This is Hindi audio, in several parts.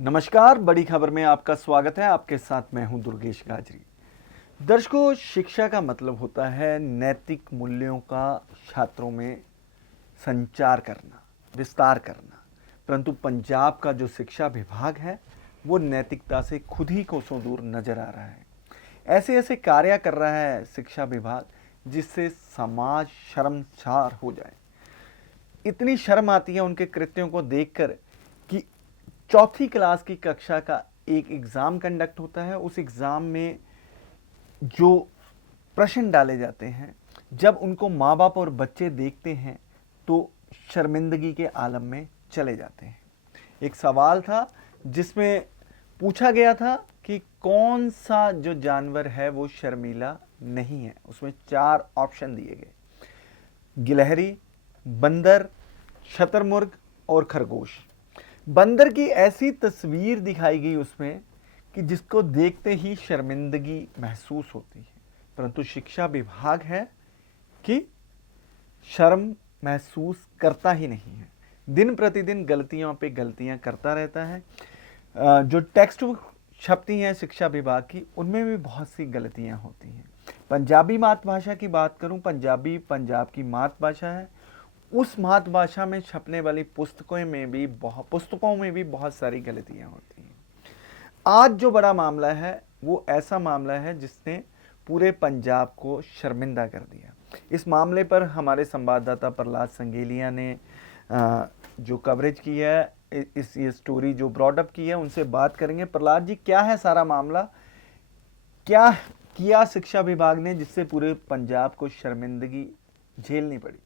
नमस्कार, बड़ी खबर में आपका स्वागत है। आपके साथ मैं हूं दुर्गेश गाजरी। दर्शकों, शिक्षा का मतलब होता है नैतिक मूल्यों का छात्रों में संचार करना, विस्तार करना। परंतु पंजाब का जो शिक्षा विभाग है वो नैतिकता से खुद ही कोसों दूर नजर आ रहा है। ऐसे ऐसे कार्य कर रहा है शिक्षा विभाग जिससे समाज शर्मसार हो जाए। इतनी शर्म आती है उनके कृत्यों को देखकर कि चौथी क्लास की कक्षा का एक एग्ज़ाम कंडक्ट होता है। उस एग्ज़ाम में जो प्रश्न डाले जाते हैं, जब उनको माँ बाप और बच्चे देखते हैं तो शर्मिंदगी के आलम में चले जाते हैं। एक सवाल था जिसमें पूछा गया था कि कौन सा जो जानवर है वो शर्मीला नहीं है। उसमें 4 ऑप्शन दिए गए: गिलहरी, बंदर, शतरमुर्ग और खरगोश। बंदर की ऐसी तस्वीर दिखाई गई उसमें कि जिसको देखते ही शर्मिंदगी महसूस होती है। परंतु शिक्षा विभाग है कि शर्म महसूस करता ही नहीं है। दिन प्रतिदिन गलतियों पे गलतियां करता रहता है। जो टेक्स्ट बुक छपती हैं शिक्षा विभाग की, उनमें भी बहुत सी गलतियां होती हैं। पंजाबी मातृभाषा की बात करूं, पंजाबी पंजाब की मातृभाषा है। उस मातृभाषा में छपने वाली पुस्तकों में भी बहुत सारी गलतियां होती हैं। आज जो बड़ा मामला है वो ऐसा मामला है जिसने पूरे पंजाब को शर्मिंदा कर दिया। इस मामले पर हमारे संवाददाता प्रहलाद संगेलिया ने जो कवरेज की है, ये स्टोरी जो ब्रॉडअप की है, उनसे बात करेंगे। प्रहलाद जी, क्या है सारा मामला? क्या किया शिक्षा विभाग ने जिससे पूरे पंजाब को शर्मिंदगी झेलनी पड़ी?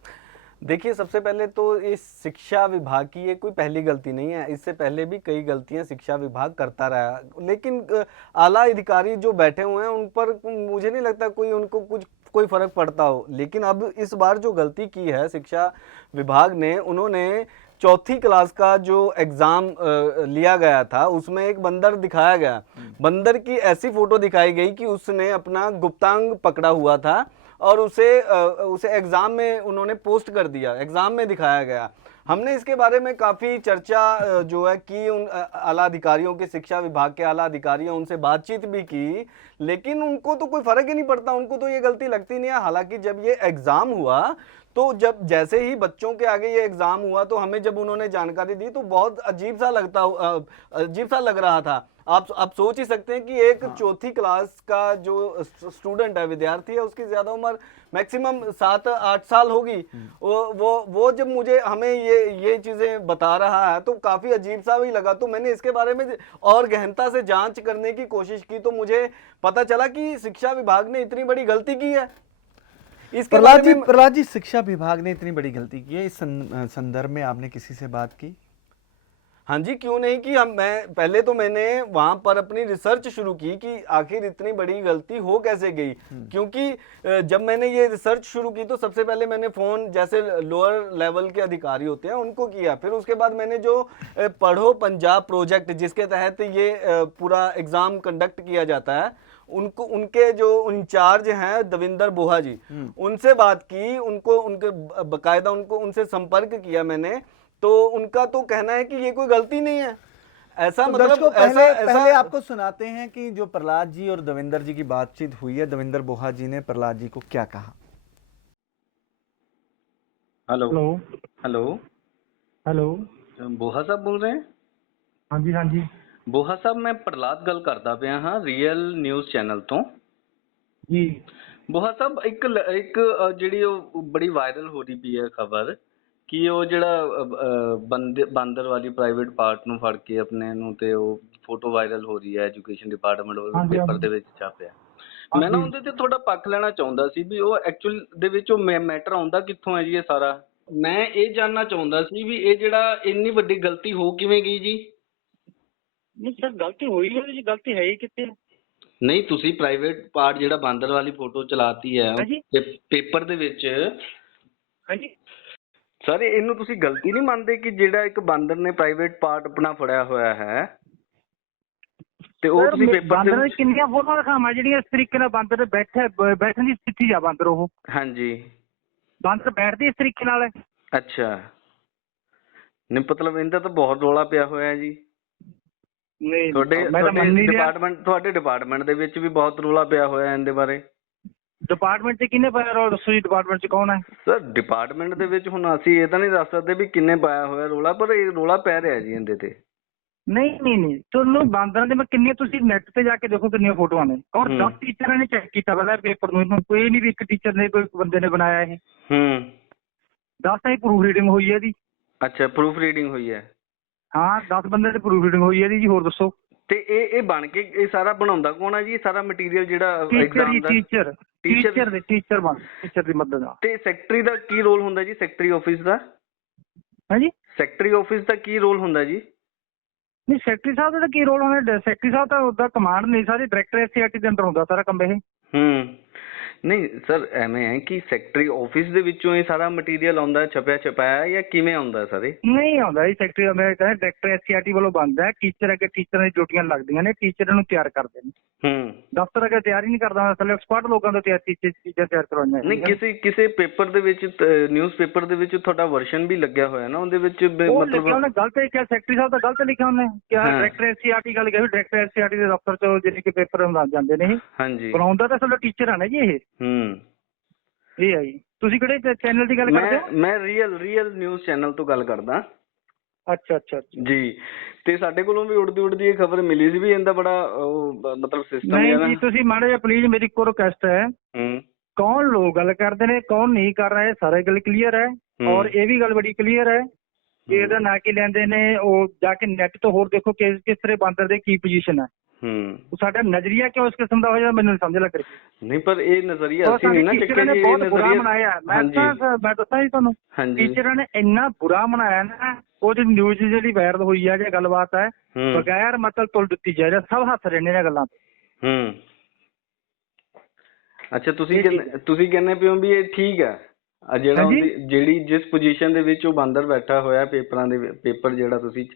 देखिए, सबसे पहले तो इस शिक्षा विभाग की ये कोई पहली गलती नहीं है। इससे पहले भी कई गलतियां शिक्षा विभाग करता रहा, लेकिन आला अधिकारी जो बैठे हुए हैं उन पर मुझे नहीं लगता कोई फर्क पड़ता हो। लेकिन अब इस बार जो गलती की है शिक्षा विभाग ने, उन्होंने चौथी क्लास का जो एग्जाम लिया गया था उसमें एक बंदर दिखाया गया। बंदर की ऐसी फोटो दिखाई गई कि उसने अपना गुप्तांग पकड़ा हुआ था और उसे एग्जाम में उन्होंने पोस्ट कर दिया, एग्जाम में दिखाया गया। हमने इसके बारे में काफ़ी चर्चा जो है कि उन आला अधिकारियों के, शिक्षा विभाग के आला अधिकारियों, उनसे बातचीत भी की, लेकिन उनको तो कोई फर्क ही नहीं पड़ता, उनको तो ये गलती लगती नहीं है। हालांकि जब ये एग्जाम हुआ तो जब जैसे ही बच्चों के आगे ये एग्जाम हुआ तो हमें जब उन्होंने जानकारी दी तो बहुत अजीब सा लग रहा था। आप सोच ही सकते हैं कि एक चौथी क्लास का जो स्टूडेंट है, विद्यार्थी है, उसकी ज्यादा उम्र मैक्सिमम 7-8 साल होगी। वो जब हमें ये चीजें बता रहा है तो काफी अजीब सा भी लगा। तो मैंने इसके बारे में और गहनता से जांच करने की कोशिश की तो मुझे पता चला कि शिक्षा विभाग ने इतनी बड़ी गलती की है। इसके बारे में प्रहलाद जी, शिक्षा विभाग ने इतनी बड़ी गलती की है, इस संदर्भ में आपने किसी से बात की? हाँ जी, क्यों नहीं की। मैंने वहां पर अपनी रिसर्च शुरू की कि आखिर इतनी बड़ी गलती हो कैसे गई। क्योंकि जब मैंने ये रिसर्च शुरू की तो सबसे पहले मैंने फोन, जैसे लोअर लेवल के अधिकारी होते हैं, उनको किया। फिर उसके बाद मैंने जो पढ़ो पंजाब प्रोजेक्ट, जिसके तहत ये पूरा एग्जाम कंडक्ट किया जाता है, उनके जो इंचार्ज हैं दविंदर बोहा जी, उनसे बात की, उनके बकायदा उनसे संपर्क किया मैंने। तो उनका तो कहना है कि ये कोई गलती नहीं है। ऐसा तो मतलब दर्शकों, ऐसा पहले आपको सुनाते हैं कि जो प्रहलाद जी और दविंदर जी की बातचीत हुई है, दविंदर बोहा जी ने प्रहलाद जी को क्या कहा। Hello hello hello hello. बोहा साहब बोल रहे हैं? हाँ जी, हाँ जी। बोहा साहब, मैं प्रहलाद गल करदा पिया हाँ, ਰੀਅਲ ਨਿਊਜ਼ ਚੈਨਲ ਤੋਂ। जी। बोहा साहब, ਇੱਕ ਜਿਹੜੀ ਉਹ ਬੜੀ ਵਾਇਰਲ ਹੋ ਰਹੀ ਪਈ ਹੈ ਖਬਰ ਕਿ ਉਹ ਜਿਹੜਾ ਬਾਂਦਰ ਵਾਲੀ ਪ੍ਰਾਈਵੇਟ ਪਾਰਟ ਨੂੰ ਫੜ ਕੇ ਆਪਣੇ ਨੂੰ, ਤੇ ਉਹ ਫੋਟੋ ਵਾਇਰਲ ਹੋ ਰਹੀ ਹੈ ਐਜੂਕੇਸ਼ਨ ਡਿਪਾਰਟਮੈਂਟ ਵੱਲੋਂ हाँ जी, हाँ ਪੇਪਰ ਦੇ जी। ਵਿੱਚ ਛਾਪਿਆ। हाँ ਮੈਂ ਨਾ जी। ਉਹਦੇ ਤੇ ਤੁਹਾਡਾ ਪੱਖ ਲੈਣਾ ਚਾਹੁੰਦਾ ਸੀ ਵੀ ਉਹ ਐਕਚੁਅਲ ਦੇ ਵਿੱਚ ਉਹ ਮੈਟਰ ਆਉਂਦਾ ਕਿੱਥੋਂ ਹੈ ਜੀ ਇਹ ਸਾਰਾ। ਮੈਂ ਇਹ ਜਾਣਨਾ ਚਾਹੁੰਦਾ ਸੀ ਵੀ ਇਹ ਜਿਹੜਾ ਇੰਨੀ ਵੱਡੀ ਗਲਤੀ ਹੋ ਕਿਵੇਂ ਗਈ ਜੀ? नहीं सर, गलती हुई है जी, गलती है ही कितने। ਨਹੀਂ, ਤੁਸੀਂ ਪ੍ਰਾਈਵੇਟ ਪਾਰਟ ਜਿਹੜਾ ਬਾਂਦਰ ਵਾਲੀ ਫੋਟੋ ਚਲਾਤੀ ਹੈ हाँ जी, ਪੇਪਰ ਦੇ ਵਿੱਚ, हाँ जी। ਸਰ ਇਹਨੂੰ ਤੁਸੀਂ ਗਲਤੀ ਨਹੀਂ ਮੰਨਦੇ ਕਿ ਜਿਹੜਾ ਇੱਕ ਬਾਂਦਰ ਨੇ ਪ੍ਰਾਈਵੇਟ ਪਾਰਟ ਆਪਣਾ ਫੜਿਆ ਹੋਇਆ ਹੈ ਤੇ ਉਹ सर ਤੁਸੀਂ ਪੇਪਰ ਦੇ बांदर ਵਿੱਚ? किन्नियां फोटो दिखावा ਜਿਹੜੀਆਂ इस तरीके ਨਾਲ ਬਾਂਦਰ ਬੈਠਣ ਦੀ ਸਥਿਤੀ ਆ ਬਾਂਦਰ ਉਹ। ਹਾਂਜੀ। ਬਾਂਦਰ ਬੈਠਦੇ ਇਸ ਤਰੀਕੇ ਨਾਲ ਹੈ। ਅੱਛਾ, ਨਹੀਂ ਮਤਲਬ ਇਹਦਾ ਤਾਂ ਬਹੁਤ ਰੌਲਾ ਪਿਆ ਹੋਇਆ ਜੀ। ਨਹੀਂ ਤੁਹਾਡੇ ਮੈਂ ਤਾਂ ਮੰਨ ਨਹੀਂ ਰਿਹਾ। ਤੁਹਾਡੇ ਡਿਪਾਰਟਮੈਂਟ ਦੇ ਵਿੱਚ ਵੀ ਬਹੁਤ ਰੌਲਾ ਪਿਆ ਹੋਇਆ ਇਹਦੇ ਬਾਰੇ। ਡਿਪਾਰਟਮੈਂਟ 'ਚ ਕਿਹਨੇ ਪਾਇਆ ਰੌਲਾ ਦੱਸੋ ਜੀ, ਡਿਪਾਰਟਮੈਂਟ 'ਚ ਕੌਣ ਹੈ? ਸਰ ਡਿਪਾਰਟਮੈਂਟ ਦੇ ਵਿੱਚ ਹੁਣ ਅਸੀਂ ਇਹ ਤਾਂ ਨਹੀਂ ਦੱਸ ਸਕਦੇ ਵੀ ਕਿੰਨੇ ਪਾਇਆ ਹੋਇਆ ਰੌਲਾ, ਪਰ ਇਹ ਰੌਲਾ ਪੈ ਰਿਹਾ ਜੀ ਇਹਦੇ ਤੇ। ਨਹੀਂ ਤੁਹਾਨੂੰ ਬਾਂਦਰਾਂ ਦੇ ਮੈਂ ਕਿੰਨੀਆਂ, ਤੁਸੀਂ ਨੈਟ ਤੇ ਜਾ ਕੇ ਦੇਖੋ ਕਿੰਨੀਆਂ ਫੋਟੋਆਂ ਨੇ, ਔਰ 10 ਟੀਚਰਾਂ ਨੇ ਚੈੱਕ ਕੀਤਾ ਪਹਿਲਾਂ ਪੇਪਰ ਨੂੰ, ਇਹਨੂੰ ਕੋਈ ਨਹੀਂ ਵੀ ਇੱਕ ਟੀਚਰ ਨੇ ਕੋਈ ਬੰਦੇ ਨੇ ਬਣਾਇਆ ਇਹ। 10 ਹੀ ਪ੍ਰੂਫ ਰੀਡਿੰਗ ਹੋਈ ਹੈ ਇਹਦੀ। ਅੱਛਾ, ਪ੍ਰੂਫ ਰੀਡਿੰਗ ਹੋਈ ਹੈ। ਹਾਂ 10 ਬੰਦੇ ਦੀ ਪ੍ਰੂਫ ਰੀਡਿੰਗ ਹੋਈ ਹੈ ਇਹਦੀ ਜੀ। ਹੋਰ ਦੱਸੋ। ਤੇ ਇਹ ਬਣ ਕੇ ਇਹ ਸਾਰਾ ਬਣਾਉਂਦਾ ਕੌਣ ਹੈ ਜੀ? ਇਹ ਸਾਰਾ ਮਟੀਰੀਅਲ ਜਿਹੜਾ ਟੀਚਰ ਐਗਜ਼ਾਮ ਦਾ ਟੀਚਰ ਦੀ ਮਦਦ ਨਾਲ। ਤੇ ਸੈਕਟਰੀ ਦਾ ਕੀ ਰੋਲ ਹੁੰਦਾ ਜੀ? ਸੈਕਟਰੀ ਆਫਿਸ ਦਾ? ਹਾਂਜੀ ਸੈਕਟਰੀ ਆਫਿਸ ਦਾ ਕੀ ਰੋਲ ਹੁੰਦਾ ਜੀ? ਨਹੀਂ ਸੈਕਟਰੀ ਸਾਹਿਬ ਦਾ ਕੀ ਰੋਲ ਹੁੰਦਾ? ਸੈਕਟਰੀ ਸਾਹਿਬ ਤਾਂ ਉਹਦਾ ਕਮਾਂਡ ਨਹੀਂ, ਸਾਰੀ ਡਾਇਰੈਕਟਰ ਐਸਸੀਆਰਟੀ ਦੇ ਅੰਦਰ ਹੁੰਦਾ ਸਾਰਾ ਕੰਮ ਇਹ। ਨਹੀਂ ਸਰ, ਐਵੇਂ ਹੈ ਕਿ ਸੈਕਟਰੀ ਆਫਿਸ ਦੇ ਵਿੱਚੋਂ ਇਹ ਸਾਰਾ ਮਟੀਰੀਅਲ ਆਉਂਦਾ ਛਪਾਇਆ ਜਾਂ ਕਿਵੇਂ ਆਉਂਦਾ ਸਰ? ਇਹ ਨਹੀਂ ਆਉਂਦਾ ਜੀ ਸੈਕਟਰੀ ਦਾ, ਮੈਂ ਕਹਿੰਦਾ ਡਾਇਰੈਕਟਰ ਐਸਸੀਆਰਟੀ ਵੱਲੋਂ ਬਣਦਾ ਹੈ। ਟੀਚਰ ਅੱਗੇ ਟੀਚਰਾਂ ਦੀ ਡਿਊਟੀਆਂ ਲੱਗਦੀਆਂ ਨੇ, ਟੀਚਰ ਨੂੰ ਤਿਆਰ ਕਰਦੇ ਨੇ। ਦਫ਼ਤਰ ਅੱਗੇ ਤਿਆਰ ਹੀ ਨਹੀਂ ਕਰਦਾ, ਅਸਲ ਐਕਸਪਰਟ ਲੋਕਾਂ ਤੋਂ ਚੀਜ਼ਾਂ ਤਿਆਰ ਕਰਵਾਈਆਂ। ਨਹੀਂ ਕਿਸੇ ਪੇਪਰ ਦੇ ਵਿੱਚ, ਨਿਊਜ਼ ਪੇਪਰ ਦੇ ਵਿੱਚ ਤੁਹਾਡਾ ਵਰਸ਼ਨ ਵੀ ਲੱਗਿਆ ਹੋਇਆ ਨਾ, ਉਹਦੇ ਵਿੱਚ ਮਤਲਬ ਉਹਨੇ ਗਲਤ ਲਿਖਿਆ, ਸੈਕਟਰੀ ਸਾਹਿਬ ਦਾ ਗਲਤ ਲਿਖਿਆ ਉਹਨੇ ਕਿਹਾ। ਡਾਇਰੈਕਟਰ ਐਸਸੀਆਰਟੀ ਗੱਲ ਕਹੀ, ਡਾਇਰੈਕਟਰ ਐਸਸੀਆਰਟੀ ਦੇ ਦਫ਼ਤਰ ਚ ਜਿਹੜੇ ਕਿ ਪੇਪਰ ਬਣਾ ਜਾਂਦੇ ਨੇ ਇਹ। ਹਾਂਜੀ, ਬਣਾਉਂਦਾ ਤਾਂ ਅਸਲ ਟੀਚਰ ਆ ਨਾ ਜੀ ਇਹ। ਇਹ ਆ ਜੀ। ਤੁਸੀਂ ਕਿਹੜੇ ਚੈਨਲ ਦੀ ਗੱਲ ਕਰਦੇ ਹੋ? ਮੈਂ ਰੀਅਲ ਨਿਊਜ਼ ਚੈਨਲ ਤੋਂ ਗੱਲ ਕਰਦਾ। ਅੱਛਾ ਜੀ। ਤੇ ਸਾਡੇ ਕੋਲੋਂ ਵੀ ਉੜਦੀ ਇਹ ਖਬਰ ਮਿਲੀ ਸੀ ਵੀ ਇਹਦਾ ਬੜਾ ਮਤਲਬ ਸਿਸਟਮ ਹੈ ਨਾ। ਨਹੀਂ ਜੀ ਤੁਸੀਂ ਮਾੜਾ ਜਿਹਾ ਪਲੀਜ਼, ਮੇਰੀ ਇੱਕੋ ਰਿਕੁਐਸਟ ਹੈ, ਕੌਣ ਲੋਕ ਗੱਲ ਕਰਦੇ ਨੇ ਕੌਣ ਨਹੀਂ ਕਰ ਰਹੇ, ਸਾਰੀ ਗੱਲ ਕਲੀਅਰ ਹੈ। ਔਰ ਇਹ ਵੀ ਗੱਲ ਬੜੀ ਕਲੀਅਰ ਹੈ ਕਿ ਇਹਦਾ ਨਾ ਕੀ ਲੈਂਦੇ ਨੇ, ਉਹ ਜਾ ਕੇ ਨੈਟ ਤੋਂ ਹੋਰ ਦੇਖੋ ਕਿਸ ਤਰ੍ਹਾਂ ਬਾਂਦਰ ਦੇ ਕੀ ਪੋਜੀਸ਼ਨ ਹੈ। ਸਾਡਾ ਨਜ਼ਰੀਆ ਕਿਉਂ ਇਸ ਕਿਸਮ ਦਾ ਹੋ ਜਾਂਦਾ ਮੈਨੂੰ ਸਮਝ ਲੱਗ ਰਹੀ। ਨਹੀਂ ਪਰ ਇਹ ਨਜ਼ਰੀਆ ਅਸੀਂ ਨਹੀਂ ਨਾ ਚੱਕਿਆ ਜੀ, ਬਹੁਤ ਬੁਰਾ ਬਣਾਇਆ। ਮੈਂ ਦੱਸਾਂ ਜੀ ਤੁਹਾਨੂੰ, ਟੀਚਰਾਂ ਨੇ ਇੰਨਾ ਬੁਰਾ ਬਣਾਇਆ ਨਾ, ਉਹਦੀ ਨਿਊਜ਼ ਜਿਹੜੀ ਵਾਇਰਲ ਹੋਈ ਹੈ ਜਾਂ ਗੱਲਬਾਤ ਹੈ, ਬਗੈਰ ਮਤਲਬ ਤੁਲ ਦਿੱਤੀ ਜਾ ਰਹੀ, ਸਭ ਹੱਸ ਰਹੇ ਨੇ ਇਹਨਾਂ ਗੱਲਾਂ ਤੇ। ਅੱਛਾ, ਤੁਸੀਂ ਕਹਿੰਦੇ ਪਿਓ ਵੀ ਇਹ ਠੀਕ ਹੈ ਜਿਹੜੀ ਜਿਸ ਪੋਜੀਸ਼ਨ ਦੇ ਵਿੱਚ ਉਹ ਬਾਂਦਰ ਬੈਠਾ ਹੋਇਆ, ਪੇਪਰ ਜਿਹੜਾ ਤੁਸੀਂ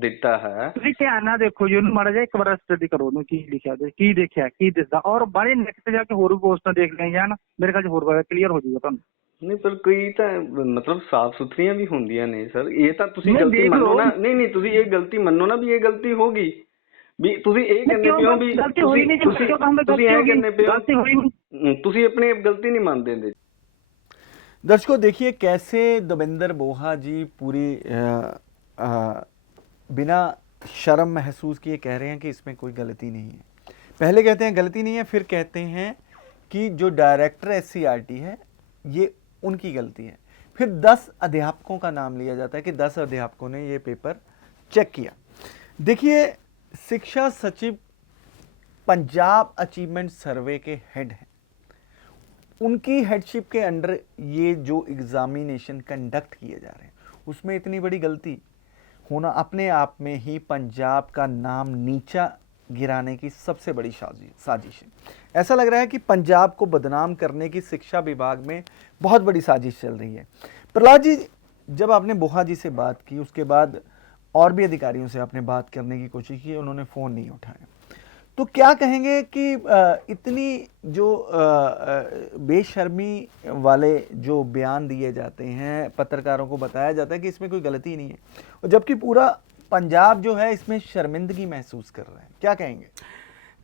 ਦਿੱਤਾ ਹੈ, ਤੁਸੀਂ ਧਿਆਨ ਨਾਲ ਦੇਖੋ ਜੀ ਉਹਨੂੰ, ਮਾੜਾ ਜਿਹਾ ਇੱਕ ਵਾਰ ਸਟੱਡੀ ਕਰੋ ਉਹਨੂੰ, ਕੀ ਲਿਖਿਆ ਕੀ ਦੇਖਿਆ ਕੀ ਦਿਸਦਾ। ਔਰ ਬਾਹਰ ਨੈਟ ਤੇ ਜਾ ਕੇ ਹੋਰ ਵੀ ਪੋਸਟਾਂ ਦੇਖ ਲਈਆਂ ਜਾਣ, ਮੇਰੇ ਖਿਆਲ ਚ ਹੋਰ ਬਾਰੇ ਕਲੀਅਰ ਹੋ ਜਾਊਗਾ ਤੁਹਾਨੂੰ। ਨਹੀਂ ਪਰ ਕਈ ਤਾਂ ਮਤਲਬ ਸਾਫ਼ ਸੁਥਰੀਆਂ ਵੀ ਹੁੰਦੀਆਂ ਨੇ ਸਰ। ਇਹ ਤਾਂ ਤੁਸੀਂ ਗਲਤੀ ਮੰਨੋ ਨਾ। ਨਹੀਂ ਤੁਸੀਂ ਇਹ ਗਲਤੀ ਮੰਨੋ ਨਾ ਵੀ ਇਹ ਗਲਤੀ ਹੋ ਗਈ, ਵੀ ਤੁਸੀਂ ਇਹ ਕਹਿੰਦੇ ਪਿਓ ਵੀ ਤੁਸੀਂ ਆਪਣੀ ਗਲਤੀ नहीं मानते थे। दर्शकों देखिए कैसे दविंदर बोहा जी पूरी बिना शर्म महसूस किए कह रहे हैं कि इसमें कोई गलती नहीं है। पहले कहते हैं गलती नहीं है, फिर कहते हैं कि जो डायरेक्टर एससीईआरटी है ये उनकी गलती है। फिर 10 अध्यापकों का नाम लिया जाता है कि 10 अध्यापकों ने ये पेपर चेक किया। देखिए शिक्षा सचिव पंजाब अचीवमेंट सर्वे के हेड हैं, उनकी हेडशिप के अंडर ये जो एग्जामिनेशन कंडक्ट किए जा रहे हैं, उसमें इतनी बड़ी गलती होना अपने आप में ही पंजाब का नाम नीचा गिराने की सबसे बड़ी साजिश है। ऐसा लग रहा है कि पंजाब को बदनाम करने की शिक्षा विभाग में बहुत बड़ी साजिश चल रही है। प्रहलाद जी, जब आपने बोहा जी से बात की, उसके बाद और भी अधिकारियों से आपने बात करने की कोशिश की, उन्होंने फ़ोन नहीं उठाया, तो क्या कहेंगे कि इतनी जो बेशर्मी वाले जो बयान दिए जाते हैं, पत्रकारों को बताया जाता है कि इसमें कोई गलती नहीं है, और जबकि पूरा पंजाब जो है इसमें शर्मिंदगी महसूस कर रहा है, क्या कहेंगे?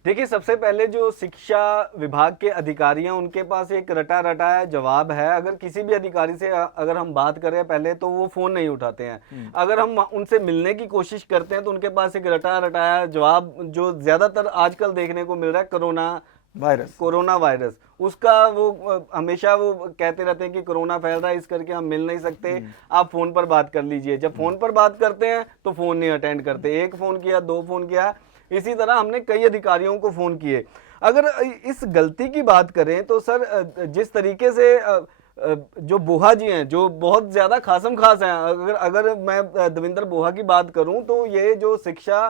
देखिए, सबसे पहले जो शिक्षा विभाग के अधिकारी हैं उनके पास एक रटा रटाया जवाब है। अगर किसी भी अधिकारी से अगर हम बात करें पहले तो वो फ़ोन नहीं उठाते हैं। अगर हम उनसे मिलने की कोशिश करते हैं तो उनके पास एक रटा रटाया जवाब, जो ज़्यादातर आजकल देखने को मिल रहा है, कोरोना वायरस, उसका वो हमेशा वो कहते रहते हैं कि कोरोना फैल रहा है, इस करके हम मिल नहीं सकते, आप फ़ोन पर बात कर लीजिए। जब फ़ोन पर बात करते हैं तो फ़ोन नहीं अटेंड करते। 1 फ़ोन किया, 2 फ़ोन किया, इसी तरह हमने कई अधिकारियों को फ़ोन किए। अगर इस गलती की बात करें तो सर, जिस तरीके से जो बोहा जी हैं, जो बहुत ज़्यादा खासम खास हैं, अगर मैं दविंदर बोहा की बात करूं तो ये जो शिक्षा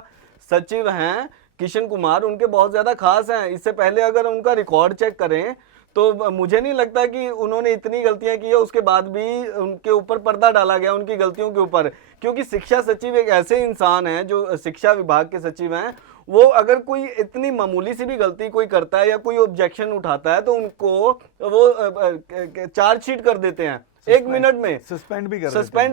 सचिव हैं किशन कुमार, उनके बहुत ज़्यादा खास हैं। इससे पहले अगर उनका रिकॉर्ड चेक करें तो मुझे नहीं लगता कि उन्होंने इतनी गलतियां की है, उसके बाद भी उनके ऊपर पर्दा डाला गया उनकी गलतियों के ऊपर। क्योंकि शिक्षा सचिव एक ऐसे इंसान हैं, जो शिक्षा विभाग के सचिव हैं, वो अगर कोई इतनी मामूली सी भी गलती कोई करता है या कोई ऑब्जेक्शन उठाता है तो उनको वो चार्जशीट कर देते हैं, 1 मिनट में सस्पेंड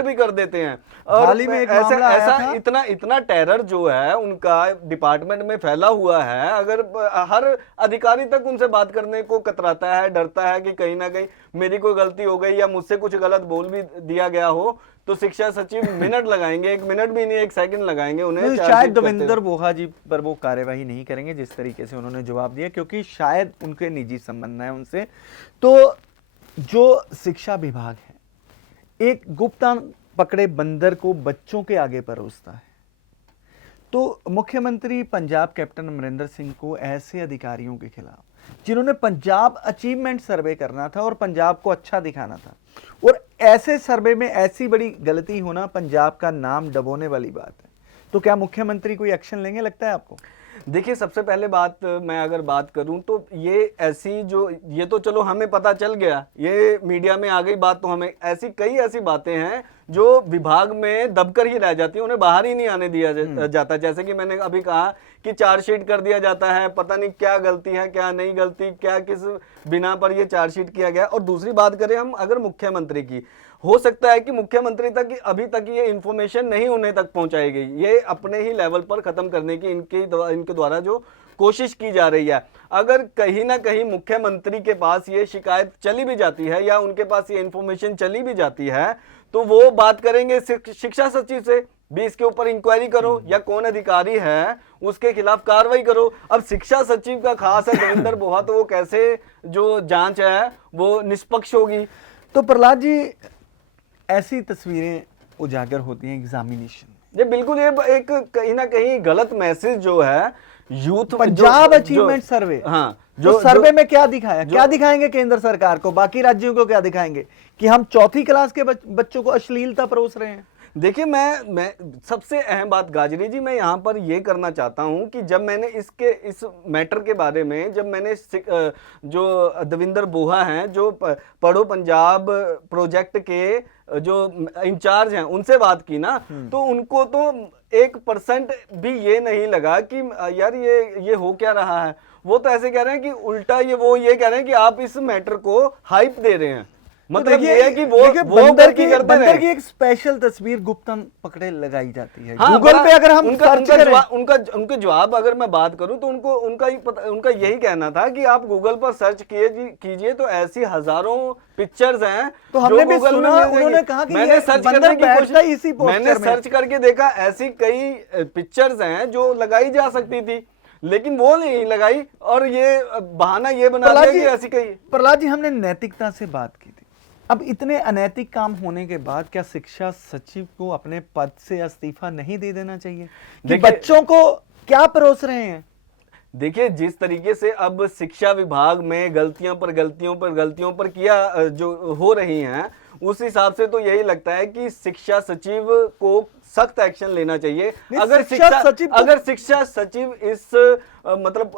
भी कर देते हैं। और हाल ही में एक मामला आया ऐसा था। इतना टेरर जो है उनका डिपार्टमेंट में फैला हुआ है, अगर हर अधिकारी तक उनसे बात करने को कतराता है, डरता है कि कहीं ना कहीं मेरी कोई गलती हो गई या मुझसे कुछ गलत बोल भी दिया गया हो तो शिक्षा सचिव मिनट लगाएंगे, 1 मिनट भी नहीं 1 सेकंड लगाएंगे उन्हें। शायद देवेंद्र बोहा जी पर वो कार्यवाही नहीं करेंगे जिस तरीके से उन्होंने जवाब दिया, क्योंकि शायद उनके निजी संबंध है उनसे। तो जो शिक्षा विभाग है एक गुप्ता पकड़े बंदर को बच्चों के आगे परोसता है। तो मुख्यमंत्री पंजाब कैप्टन अमरिंदर सिंह को ऐसे अधिकारियों के खिलाफ जिन्होंने पंजाब अचीवमेंट सर्वे करना था और पंजाब को अच्छा दिखाना था, और ऐसे सर्वे में ऐसी बड़ी गलती होना पंजाब का नाम डबोने वाली बात है, तो क्या मुख्यमंत्री कोई एक्शन लेंगे लगता है आपको? देखिए, सबसे पहले बात मैं अगर बात करूं तो ये ऐसी जो ये तो चलो हमें पता चल गया, ये मीडिया में आ गई बात, तो हमें कई ऐसी बातें हैं जो विभाग में दबकर ही रह जाती है, उन्हें बाहर ही नहीं आने दिया जाता। जैसे कि मैंने अभी कहा कि चार्जशीट कर दिया जाता है, पता नहीं क्या गलती है क्या नहीं गलती, क्या किस बिना पर ये चार्जशीट किया गया। और दूसरी बात करें हम अगर मुख्यमंत्री की, हो सकता है कि मुख्यमंत्री तक अभी तक ये इंफॉर्मेशन नहीं उन्हें तक पहुंचाई गई, ये अपने ही लेवल पर खत्म करने की इनके द्वारा जो कोशिश की जा रही है। अगर कहीं ना कहीं मुख्यमंत्री के पास ये शिकायत चली भी जाती है या उनके पास ये इंफॉर्मेशन चली भी जाती है तो वो बात करेंगे शिक्षा सचिव से भी, इसके ऊपर इंक्वायरी करो या कौन अधिकारी है उसके खिलाफ कार्रवाई करो। अब शिक्षा सचिव का खास है देवेंद्र बोहा, तो वो कैसे जो जांच है वो निष्पक्ष होगी? तो प्रहलाद जी, ऐसी तस्वीरें उजागर होती हैं एग्जामिनेशन में। ये बिल्कुल ये एक कहीं ना कहीं गलत मैसेज जो है यूथ पंजाब अचीवमेंट सर्वे, हाँ, जो सर्वे में क्या दिखाया, क्या दिखाएंगे केंद्र सरकार को, बाकी राज्यों को क्या दिखाएंगे कि हम चौथी क्लास के बच्चों को अश्लीलता परोस रहे हैं? देखिए, मैं सबसे अहम बात गाजरी जी मैं यहाँ पर ये करना चाहता हूँ कि जब मैंने इस मैटर के बारे में जब मैंने जो देवेंद्र बोहा हैं जो पढ़ो पंजाब प्रोजेक्ट के जो इंचार्ज हैं उनसे बात की ना, तो उनको तो 1% भी ये नहीं लगा कि यार ये हो क्या रहा है। वो तो ऐसे कह रहे हैं कि उल्टा ये कह रहे हैं कि आप इस मैटर को हाइप दे रहे हैं। मतलब ये है कि वो बंदर की एक स्पेशल तस्वीर गुप्तन पकड़े लगाई जाती है। हाँ, गूगल पे अगर हम उनका जवाब अगर मैं बात करूं तो उनका यही कहना था कि आप गूगल पर सर्च कीजिए तो ऐसी हजारों पिक्चर्स हैं। तो हमने भी सुना, उन्होंने कहा कि मैंने सर्च करने की कोशिश, मैंने सर्च करके देखा ऐसी कई पिक्चर्स हैं जो लगाई जा सकती थी लेकिन वो नहीं लगाई, और ये बहाना ये बना दिया कि ऐसी कई। प्रहलाद जी, हमने नैतिकता से बात की थी, अब इतने अनैतिक काम होने के बाद क्या शिक्षा सचिव को अपने पद से इस्तीफा नहीं दे देना चाहिए कि बच्चों को क्या परोस रहे हैं? देखिए, जिस तरीके से अब शिक्षा विभाग में गलतियों पर किया जो हो रही हैं, उस हिसाब से तो यही लगता है कि शिक्षा सचिव को सख्त एक्शन लेना चाहिए। अगर शिक्षा सचिव इस मतलब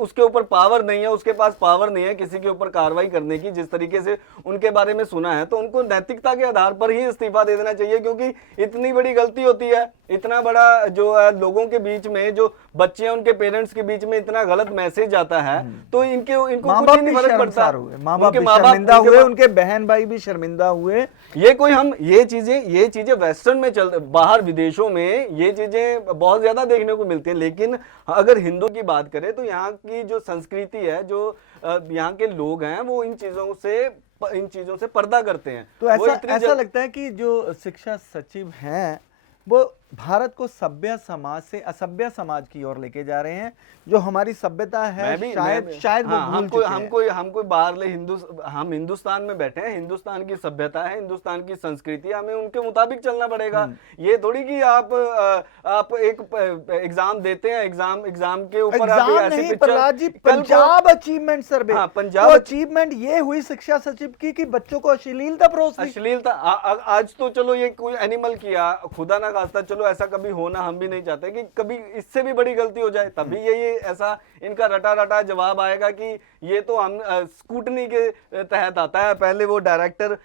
उसके ऊपर पावर नहीं है, उसके पास पावर नहीं है किसी के ऊपर कार्रवाई करने की, जिस तरीके से उनके बारे में सुना है, तो उनको नैतिकता के आधार पर ही इस्तीफा दे देना चाहिए, क्योंकि इतनी बड़ी गलती होती है, इतना बड़ा जो है लोगों के बीच में, जो बच्चे हैं उनके पेरेंट्स के बीच में इतना गलत मैसेज आता है, तो इनको कुछ नहीं फर्क पड़ता। माँ बाप शर्मिंदा हुए, उनके बहन भाई भी शर्मिंदा हुए। ये चीजें वेस्टर्न में बाहर विदेशों में ये चीजें बहुत ज्यादा देखने को मिलती है, लेकिन अगर हिंदू की बात करें तो यहाँ की जो संस्कृति है, जो यहाँ के लोग हैं, वो इन चीजों से पर्दा करते हैं। तो ऐसा लगता है कि जो शिक्षा सचिव हैं वो भारत को सभ्य समाज से असभ्य समाज की ओर लेके जा रहे हैं। जो हमारी सभ्यता है शायद वो भूल चुके हैं। हम कोई बाहरले हम हिंदुस्तान में बैठे हैं, हिंदुस्तान की सभ्यता है, हिंदुस्तान की संस्कृति, हमें उनके मुताबिक चलना पड़ेगा। ये थोड़ी कि आप एक एग्जाम देते हैं, एग्जाम के ऊपर पंजाब अचीवमेंट सर्वे, पंजाब अचीवमेंट ये हुई शिक्षा सचिव की कि बच्चों को अश्लीलता परोस दी। अश्लीलता आज तो चलो ये कोई एनिमल किया, खुदा ना खास्ता, चलो ऐसा कभी होना हम भी नहीं चाहते कि कभी इससे भी बड़ी गलती हो जाए, तभी ये ऐसा इनका रटा जवाब आएगा कि ये तो हम स्कूटनी के तहत आता है। पहले वो डायरेक्टर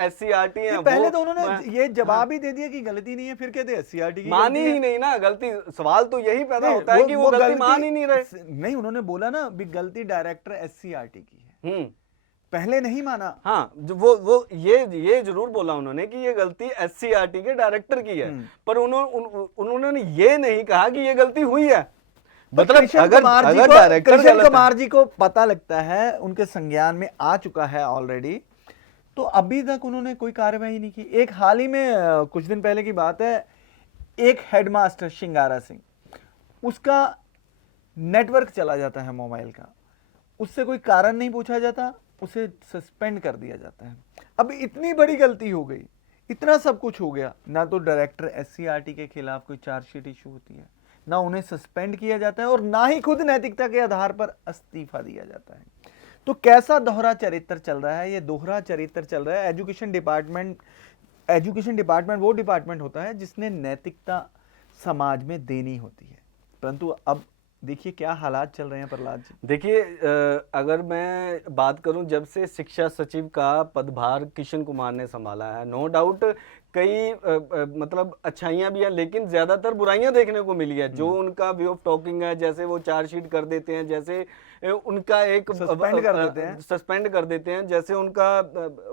SCRT है, पहले तो उन्होंने ये जवाब ही दे दिया कि गलती नहीं है, फिर कहते SCRT की मानी ही नहीं ना गलती। सवाल तो यही पैदा होता है कि वो गलती मान ही नहीं रहे। नहीं, उन्होंने बोला ना भी गलती डायरेक्टर SCRT की है, पहले नहीं माना। हाँ, जो वो ये जरूर बोला उन्होंने कि ये गलती एससीईआरटी के डायरेक्टर की है, पर उन्होंने ये नहीं कहा कि ये गलती हुई है। मतलब कृष्ण कुमार जी को पता लगता है, उनके संज्ञान में आ चुका है ऑलरेडी, तो अभी तक उन्होंने कोई कार्रवाई नहीं की। एक हाल ही में कुछ दिन पहले की बात है, एक हेडमास्टर शिंगारा सिंह, उसका नेटवर्क चला जाता है मोबाइल का, उससे कोई कारण नहीं पूछा जाता, उसे सस्पेंड कर दिया जाता है। अब इतनी बड़ी गलती हो गई, इतना सब कुछ हो गया, ना तो डायरेक्टर एससीईआरटी के खिलाफ कोई चार्जशीट इशू होती है, ना उन्हें सस्पेंड किया जाता है, और ना ही खुद नैतिकता के आधार पर इस्तीफा दिया जाता है। तो कैसा दोहरा चरित्र चल रहा है? ये दोहरा चरित्र चल रहा है। एजुकेशन डिपार्टमेंट वो डिपार्टमेंट होता है जिसने नैतिकता समाज में देनी होती है, परंतु अब देखिए क्या हालात चल रहे हैं प्रहलाद जी। देखिए, अगर मैं बात करूं, जब से शिक्षा सचिव का पदभार किशन कुमार ने संभाला है, नो डाउट कई मतलब अच्छाइयां भी हैं, लेकिन ज्यादातर बुराइयां देखने को मिली है। जो उनका वे ऑफ टॉकिंग है, जैसे वो चार्जशीट कर देते हैं, जैसे उनका एक सस्पेंड कर देते हैं, जैसे उनका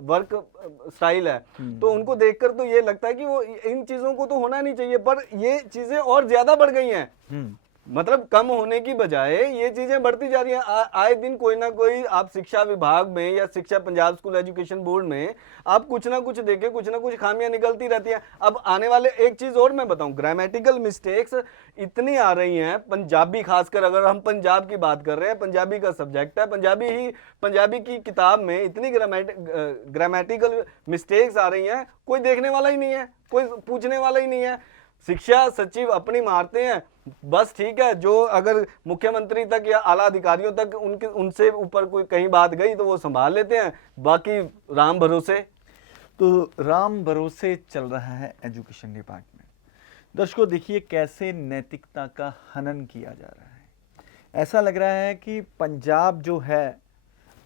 वर्क स्टाइल है, तो उनको देखकर तो ये लगता है कि वो इन चीजों को तो होना नहीं चाहिए, पर ये चीजें और ज्यादा बढ़ गई हैं। मतलब कम होने की बजाय ये चीजें बढ़ती जा रही हैं। आए दिन कोई ना कोई आप शिक्षा विभाग में या शिक्षा पंजाब स्कूल एजुकेशन बोर्ड में आप कुछ ना कुछ देखें, कुछ ना कुछ खामियां निकलती रहती हैं। अब आने वाले एक चीज और मैं बताऊं, ग्रामेटिकल मिस्टेक्स इतनी आ रही हैं, पंजाबी खासकर अगर हम पंजाब की बात कर रहे हैं, पंजाबी का सब्जेक्ट है, पंजाबी की किताब में इतनी ग्रामेटिकल मिस्टेक्स आ रही हैं, कोई देखने वाला ही नहीं है, कोई पूछने वाला ही नहीं है। शिक्षा सचिव अपनी मारते हैं, बस ठीक है, जो अगर मुख्यमंत्री तक या आला अधिकारियों तक उनसे ऊपर कोई कहीं बात गई तो वो संभाल लेते हैं, बाकी राम भरोसे। तो राम भरोसे चल रहा है एजुकेशन डिपार्टमेंट। दर्शकों देखिए कैसे नैतिकता का हनन किया जा रहा है। ऐसा लग रहा है कि पंजाब जो है,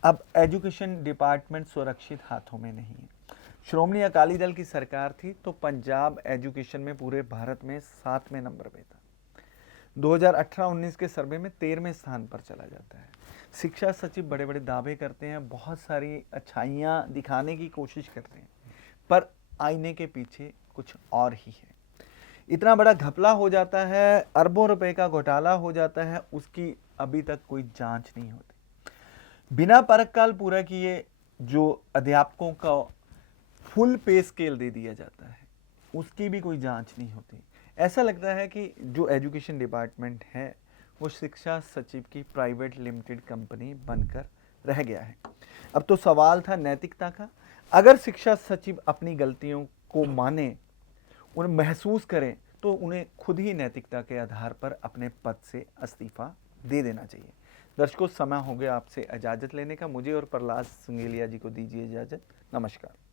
अब एजुकेशन डिपार्टमेंट सुरक्षित हाथों में नहीं है। श्रोमणी अकाली दल की सरकार थी तो पंजाब एजुकेशन में पूरे भारत में 7वें नंबर पे था। 2018-19 के सर्वे में 13वें स्थान पर चला जाता है। शिक्षा सचिव बड़े बड़े दावे करते हैं, बहुत सारी अच्छाइयाँ दिखाने की कोशिश करते हैं, पर आईने के पीछे कुछ और ही है। इतना बड़ा घपला हो जाता है, अरबों रुपए का घोटाला हो जाता है, उसकी अभी तक कोई जांच नहीं होती। बिना परखकाल पूरा किए जो अध्यापकों का फुल पे स्केल दे दिया जाता है, उसकी भी कोई जांच नहीं होती। ऐसा लगता है कि जो एजुकेशन डिपार्टमेंट है वो शिक्षा सचिव की प्राइवेट लिमिटेड कंपनी बनकर रह गया है। अब तो सवाल था नैतिकता का। अगर शिक्षा सचिव अपनी गलतियों को माने, उन्हें महसूस करें, तो उन्हें खुद ही नैतिकता के आधार पर अपने पद से इस्तीफा दे देना चाहिए। दर्शकों समय हो गया आपसे इजाज़त लेने का। मुझे और प्रहलाद सुंगेलिया जी को दीजिए इजाज़त। नमस्कार।